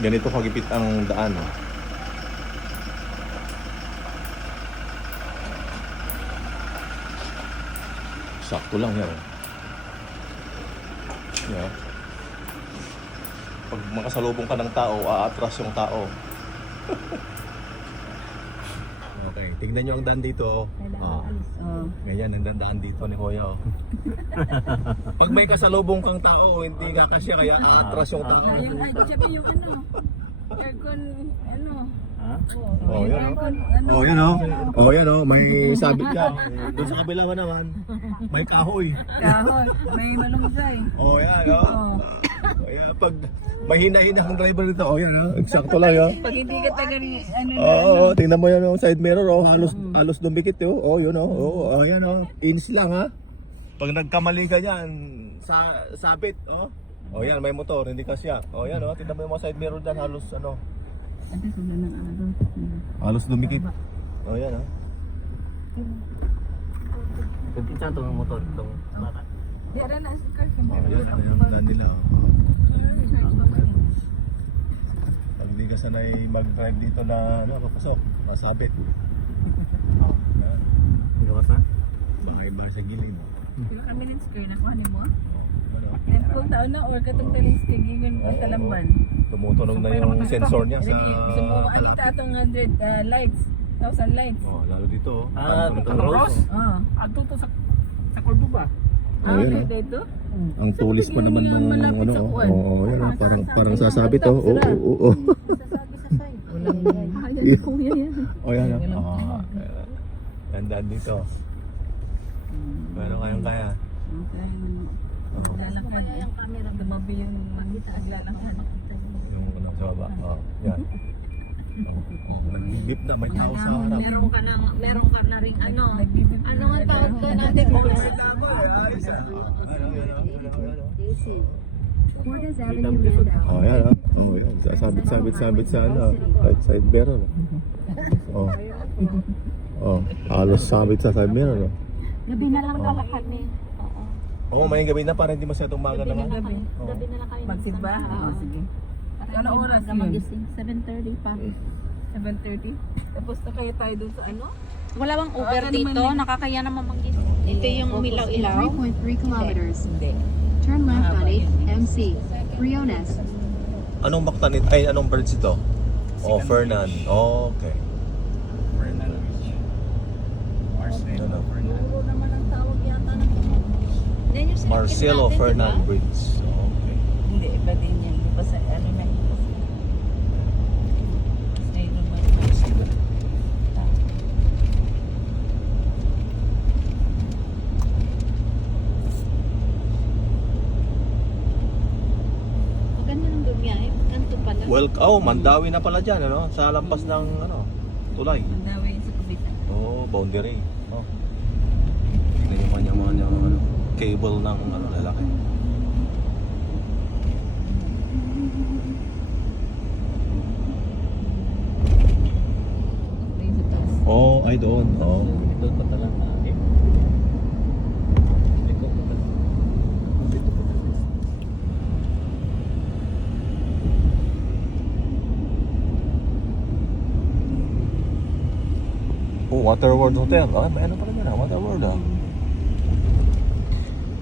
Ganito kagipit ang daan. Oh. Sakto lang yan. Yeah. Pag makasalubong ka ng tao, aatras yung tao. Okay, tignan nyo ang daan dito. Oh. Ganyan ang daan dito ni Kuya. Oh. Pag may kasalubong kang tao, hindi kakasya kaya aatras yung tao. Yung ay, tsaka yung ano, aircon, ano. Oh, yan Aircon, ano. Oh, yan oh. Oh, yan oh, may sabit ka. Doon sa kabila naman, may kahoy. Kahoy, may malunggay. Oh, yan oh. Oh. Oh, yan, pag mahina-hina ang driver nito, oh yan oh. Eksakto lang oh. Pag hindi ka taga, ano na, Oo, tingnan mo yan yung side mirror oh, halos dumikit oh. Oh, yun oh. Oh, yan oh. Ins lang ha. Pag nagkamali ka diyan, sabit oh. Oh, yan may motor, hindi kasya. Oh, yan oh, tingnan mo yung mga side mirror diyan, halos ano. Ate, sula ng araw. Halos dumikit. Oh, yan oh. Pagkita itong motor, itong bata. Di, ara na, si Carl. Oh, yan, ano yung daan nila oh. Pag hindi ka sanay mag-drive dito na ano, papasok, masabit. Oh, yan. Gawas na? Bahay-bahay sa gilid. Pila kami ng square, nakuha ni mo? Oh, ano? Yan po taon na, or katong talis kagingan o talamban. Tumutunog na yung sensor niya sa Sumuha, ano ta atong 100 lights, 1,000 lights. oh, lalo dito. Ah, Tumutunog. Cross? Oo. Ato to sa Cordoba. Oh, yun, okay, oh. dito? Ang tulis pa naman ng Malapit ano. sa Oo, kuwan. oh, yan oh, parang sasabit oh. Oo, oo, oo. Ay, kuya yan. Oh, yan oh. Ah, gandaan dito. Pero kayang kaya. Lalakad yung camera. Tumabi yung naglalakad. Yung ano sa baba. Oh, yan. Nag-beep na, may tao sa harap. Meron ka na rin ano ang tawag doon natin mo Portas Avenue, Mandaue. Oh, yan oh. Oh, yan. Sabit sa ano. Side mirror. Oh. Oh, halos sabit sa side mirror. Oh. gabi na lang pala kami. Oo, may gabi na para hindi masyadong umaga naman. Gabi na lang kami. Magsimba? Oo, sige. Ano oras yun? Magising 7:30 pa. 7:30? Tapos na kayo tayo dun sa ano? Wala bang Uber ano dito? naman Nakakaya naman magising. Ito yung ilaw-ilaw. 3.3 kilometers. Hindi. Turn left on 8 MC. Briones. Anong baktanit? Ay, anong birds ito? Oh, Fernan. Oh, okay. Fernan Beach. Marcelo Fernan. Puro naman ang tawag yata ng Then yung circuit Marcelo natin, Fernan diba? Bridge. Oh, okay. Hindi, iba din yan. Di ba sa ano na yun? Sa yun naman. Maganda ng bumiyahe. Kanto pala. Mandawi na pala dyan, ano? Sa lampas ng, ano, tulay. Ang dawi sa Cavite. Oh, boundary. Oh. Tingnan yung mga ano, cable ng, ano, lalaki. Oh, ay doon. Oh. Doon pa talang natin. Dito pa talang. Dito pa talang. Oh, Waterworld Hotel. Ay, may ano pala dyan, Waterworld ah.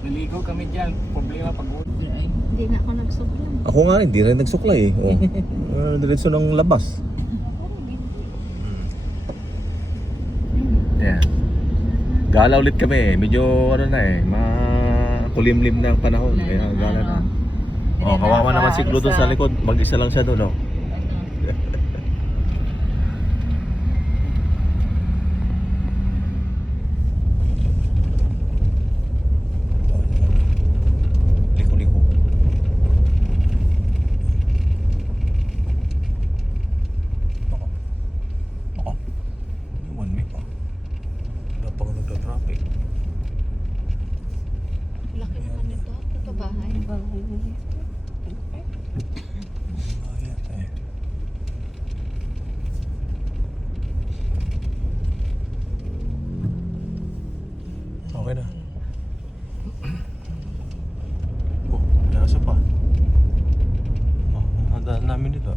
Naligo kami dyan. Problema pag-uwi. Hindi na ako nagsuklam. Ako nga rin, di rin nagsuklay eh. Oh. Diretso ng labas. Yeah. Gala ulit kami eh. Medyo ano na eh, makulimlim na ang panahon. Kaya gala na. Oh, kawawa naman si Clo doon sa likod. Mag-isa lang siya doon, oh. Liko-liko. Ako. One week pa. Wala pa ako nagka-traffic. Laki naman ito. Ito bahay. Ayan eh. Okay na. Oh, nasa pa. Oh, Daan namin dito.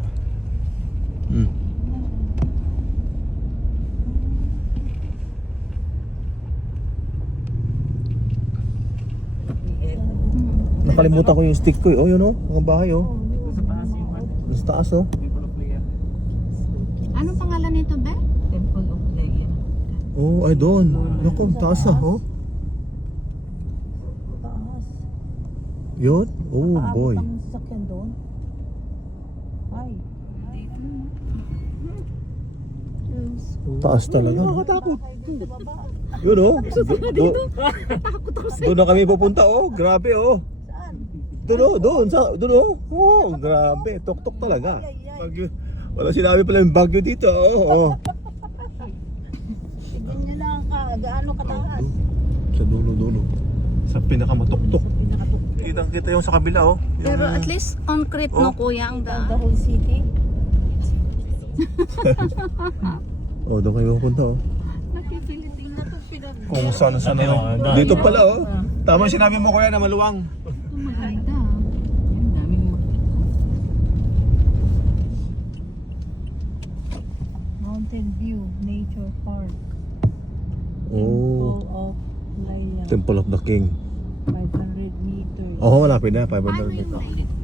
Nakalimutan ko yung stick ko eh. Oh, yun oh. Mga bahay oh. Sa taas yung Sa taas oh. Temple of Leah. Anong pangalan nito, Be? Temple of Leia. Oh, ay doon. Naku, taas ah. Oh. Taas. Yun? Oh boy. Ang sasakyan doon. Ay. Taas talaga. Nakakatakot. Yun oh. Doon na kami pupunta oh. Grabe oh. Saan? Doon oh. Doon oh. Oh, grabe. Tok-tok talaga. Bagyo. Wala sinabi pala yung bagyo dito oh. Oh. Tignan niyo lang gaano kataas. Sa dulo. Sa pinakamatok-tok. Kitang-kita yung sa kabila oh. Yung- Pero at least concrete no, Oh. kuya, ang The daan. whole city. Oh, doon kayo pupunta oh. Nakipiliting na to pinag. Kung saan na. Dito pala oh. Tama yung sinabi mo kuya na maluwang. Maganda. Ang daming Mountain View Nature Park. Oh. Temple of Leia. Temple of the King. 500 meters. Oh, malapit na. 500 Paano yung meters. light?